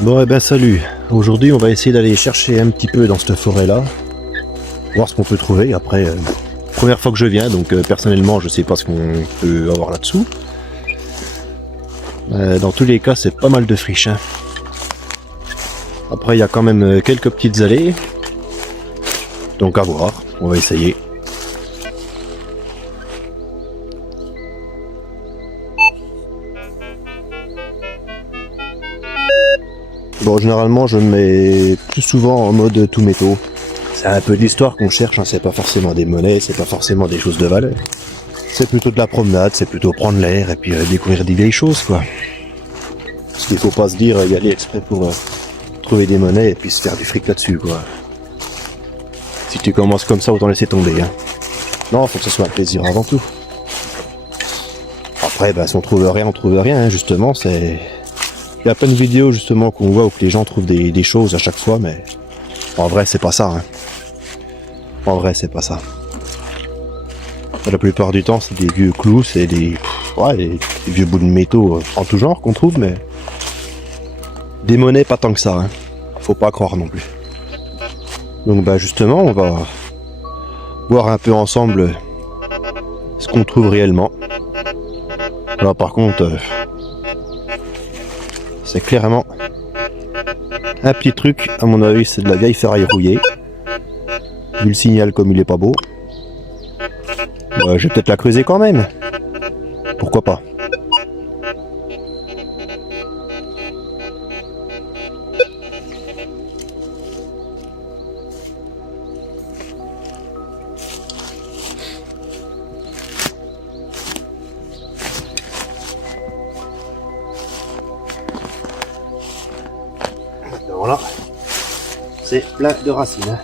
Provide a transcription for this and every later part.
Bon, eh ben salut. Aujourd'hui, on va essayer d'aller chercher un petit peu dans cette forêt-là, voir ce qu'on peut trouver. Après, première fois que je viens, donc personnellement, je sais pas ce qu'on peut avoir là-dessous. Dans tous les cas, c'est pas mal de friches, hein. Après, il y a quand même quelques petites allées, donc à voir. On va essayer. Bon, généralement, je me mets plus souvent en mode tout métaux. C'est un peu de l'histoire qu'on cherche, hein. C'est pas forcément des monnaies, c'est pas forcément des choses de valeur. C'est plutôt de la promenade, c'est plutôt prendre l'air et puis découvrir des vieilles choses, quoi. Parce qu'il faut pas se dire y aller exprès pour trouver des monnaies et puis se faire du fric là-dessus, quoi. Si tu commences comme ça, autant laisser tomber, hein. Non, faut que ce soit un plaisir avant tout. Après, bah, si on trouve rien, on trouve rien, hein. Justement, c'est... Il y a plein de vidéos, justement, qu'on voit où que les gens trouvent des choses à chaque fois, mais... En vrai, c'est pas ça, hein. En vrai, c'est pas ça. La plupart du temps, c'est des vieux clous, c'est des vieux bouts de métaux en tout genre qu'on trouve, mais des monnaies pas tant que ça, hein. Faut pas croire non plus. Donc bah justement, on va voir un peu ensemble ce qu'on trouve réellement. Alors par contre, c'est clairement un petit truc, à mon avis, c'est de la vieille ferraille rouillée. Vu le signal comme il est pas beau. Je vais peut-être la creuser quand même. Pourquoi pas. Voilà. C'est plein de racines.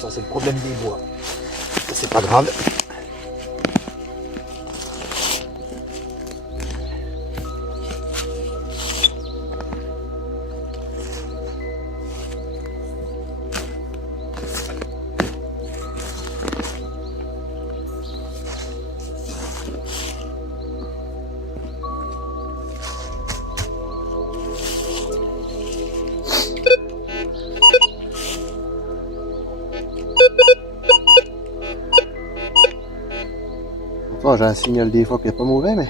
Ça c'est le problème des bois. C'est pas grave. J'ai un signal des fois qui est pas mauvais, mais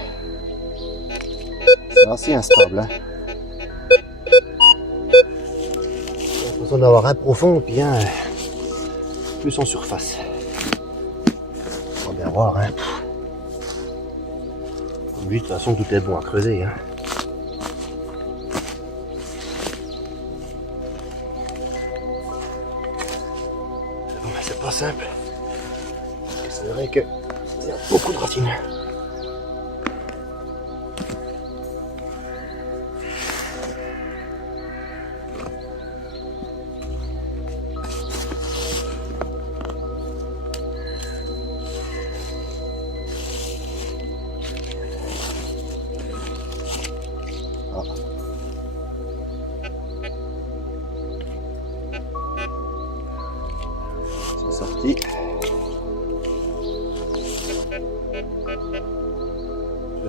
c'est assez instable, hein. J'ai l'impression d'avoir un profond et puis un plus en surface. On va bien voir, hein. Comme lui, de toute façon, tout est bon à creuser, hein. Bon, c'est pas simple. C'est vrai que il y a beaucoup de racines. Ah. C'est sorti.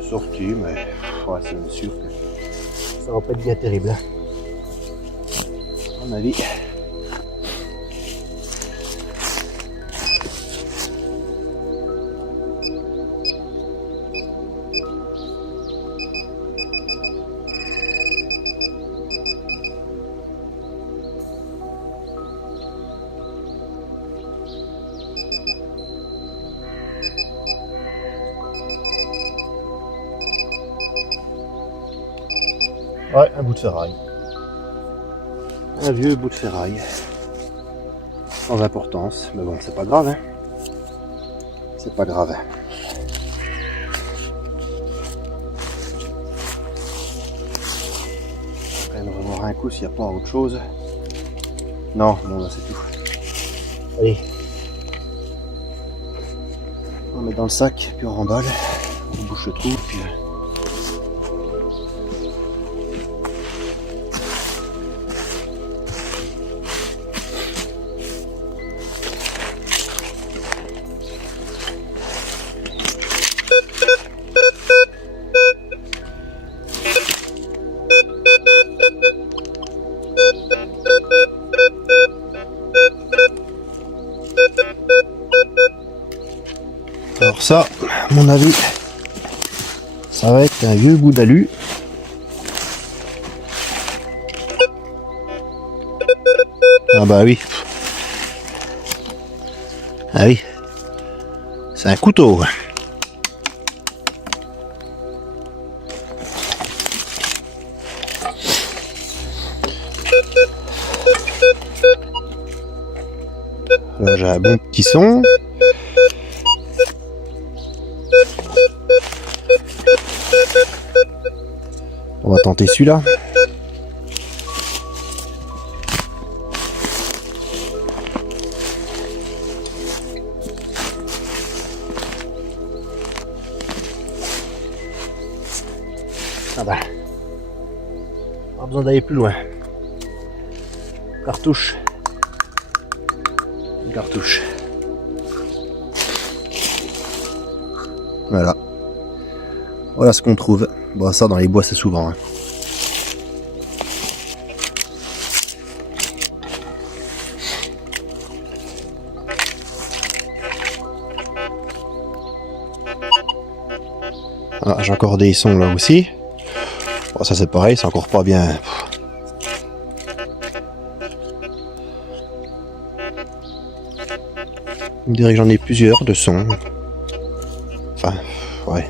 C'est sorti, mais ouais, c'est sûr que ça va pas être bien terrible, hein. À mon avis. Ouais, un bout de ferraille. Un vieux bout de ferraille. Sans importance, mais bon, c'est pas grave, hein. C'est pas grave. On va voir un coup s'il n'y a pas autre chose. Non, bon, là c'est tout. Allez. On met dans le sac, puis on remballe. On bouche le trou, puis... À mon avis, ça va être un vieux bout d'alu. Ah bah oui. Ah oui. C'est un couteau. Là j'ai un bon petit son. On va tenter celui-là. Ah bah, pas besoin d'aller plus loin. Cartouche. Une cartouche. Voilà. Voilà ce qu'on trouve. Bon, ça dans les bois c'est souvent. Hein. Ah, j'ai encore des sons là aussi. Bon, ça c'est pareil, c'est encore pas bien. Je dirais que j'en ai plusieurs de sons. Enfin, ouais.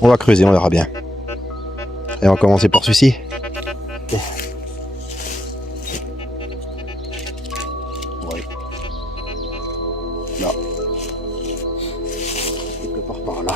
On va creuser, on verra bien. Et on va commencer par celui-ci. Ouais. Là. Quelque part par là.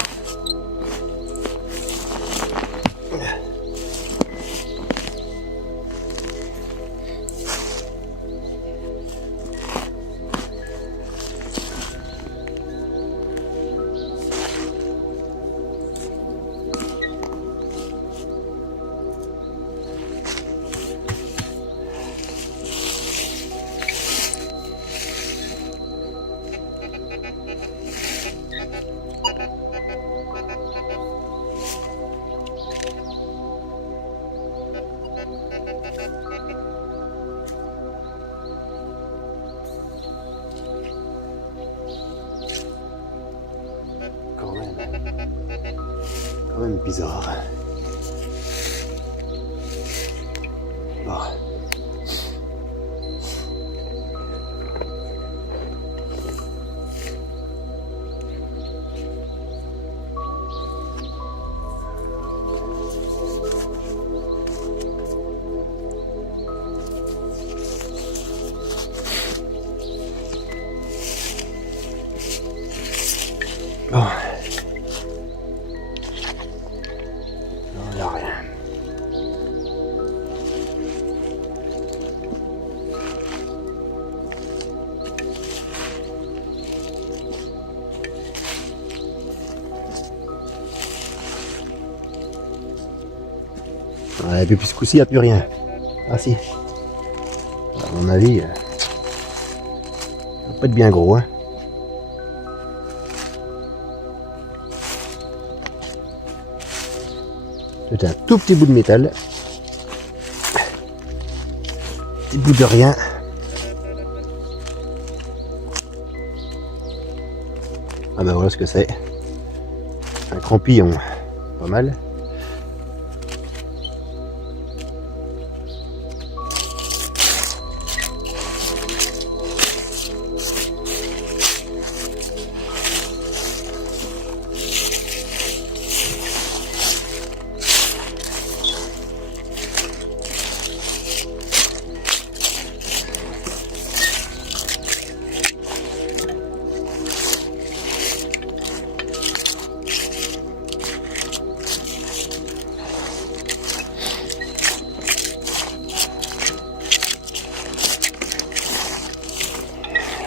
Quand même bizarre. Bon. Bon. Non, il n'y a rien. Ouais, et puis ce coup-ci, il n'y a plus rien. Ah si. À mon avis, ça va pas être bien gros, hein. C'est un tout petit bout de métal. Petit bout de rien. Ah ben voilà ce que c'est. Un crampillon. Pas mal.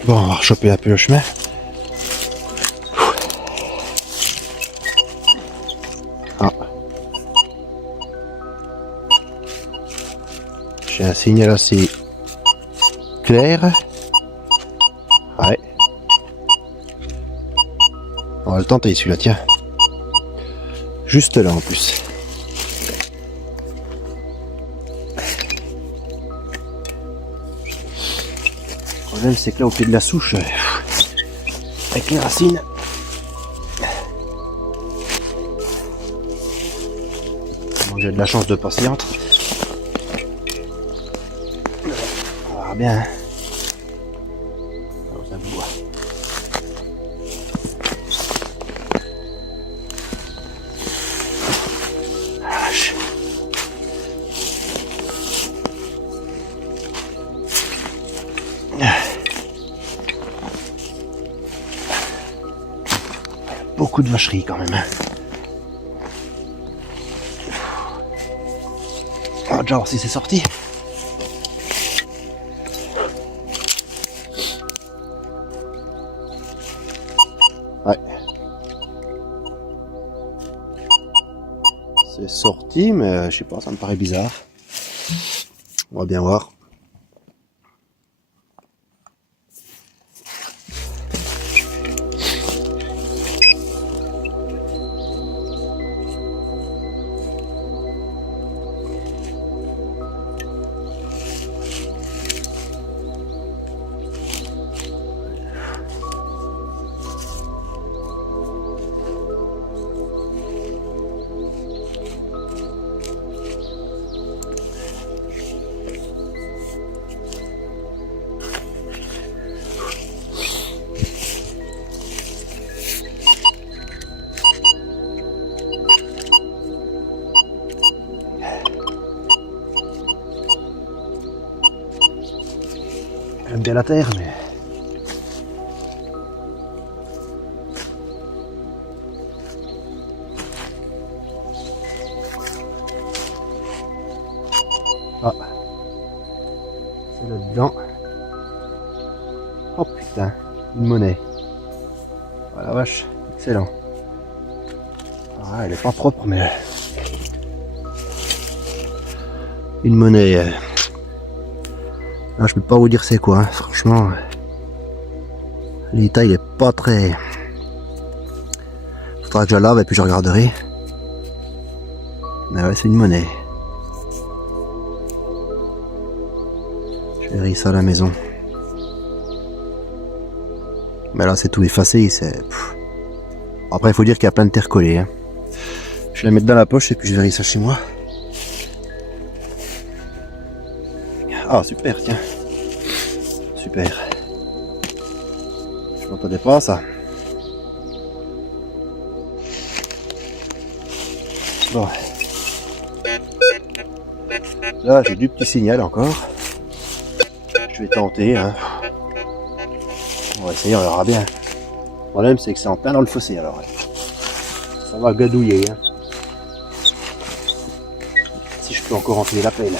Bon, on va rechoper un peu le chemin. Ah. J'ai un signal assez clair. Ouais. On va le tenter celui-là, tiens. Juste là en plus. Le problème c'est que là au pied de la souche, avec les racines. J'ai de la chance de passer entre. On verra bien. Alors, ça boit. Ah, vache. Beaucoup de vacheries quand même. On va déjà voir si c'est sorti. Ouais. C'est sorti, mais je sais pas, ça me paraît bizarre. On va bien voir. J'aime bien la terre, mais... Ah, c'est là-dedans. Oh putain, une monnaie. Oh la vache, excellent. Ah, elle est pas propre, mais... Une monnaie... Là, je peux pas vous dire c'est quoi, hein. Franchement. L'état il est pas très... Faudra que je la lave et puis je regarderai. Mais ouais, c'est une monnaie. Je verrai ça à la maison. Mais là, c'est tout effacé. C'est... Après, il faut dire qu'il y a plein de terre collée. Hein. Je vais la mettre dans la poche et puis je verrai ça chez moi. Ah, super, tiens. Super. Je m'entendais pas à ça. Bon. Là, j'ai du petit signal encore. Je vais tenter. Hein. On va essayer, on verra bien. Le problème, c'est que c'est en plein dans le fossé, alors. Ça va gadouiller. Hein. Si je peux encore enfiler la pelle.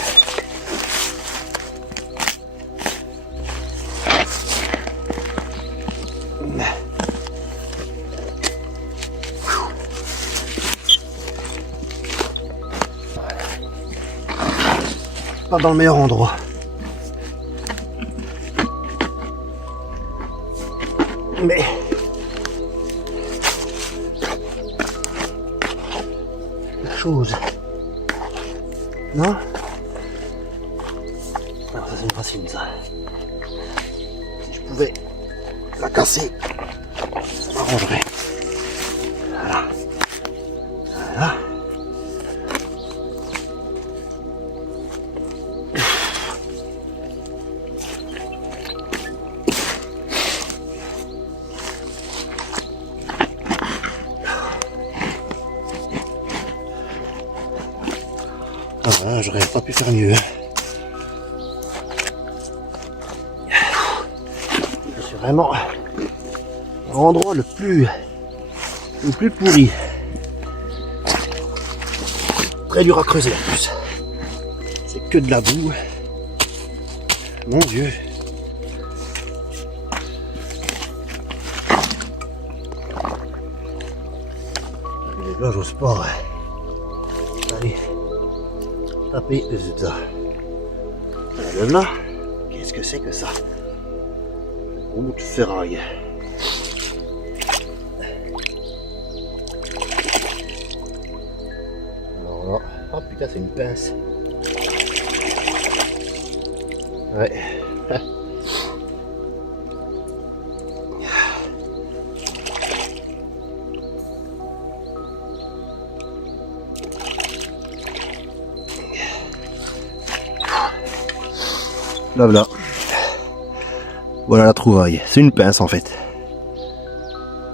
Pas dans le meilleur endroit. Mais la chose. Non? Non, ça c'est une racine ça. Si je pouvais la casser, ça m'arrangerait. Voilà. Voilà. Ah, j'aurais pas pu faire mieux. Je suis vraiment à l'endroit le plus pourri. Très dur à creuser en plus. C'est que de la boue. Mon Dieu. Là, j'ose pas. Allez. Taper ça. Là, qu'est-ce que c'est que ça? Un gros bout de ferraille. Alors là, oh putain, c'est une pince. Ouais. Là, voilà. Voilà la trouvaille. C'est une pince en fait.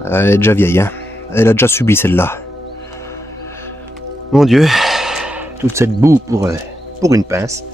Elle est déjà vieille, hein. Elle a déjà subi celle-là. Mon Dieu. Toute cette boue pour une pince.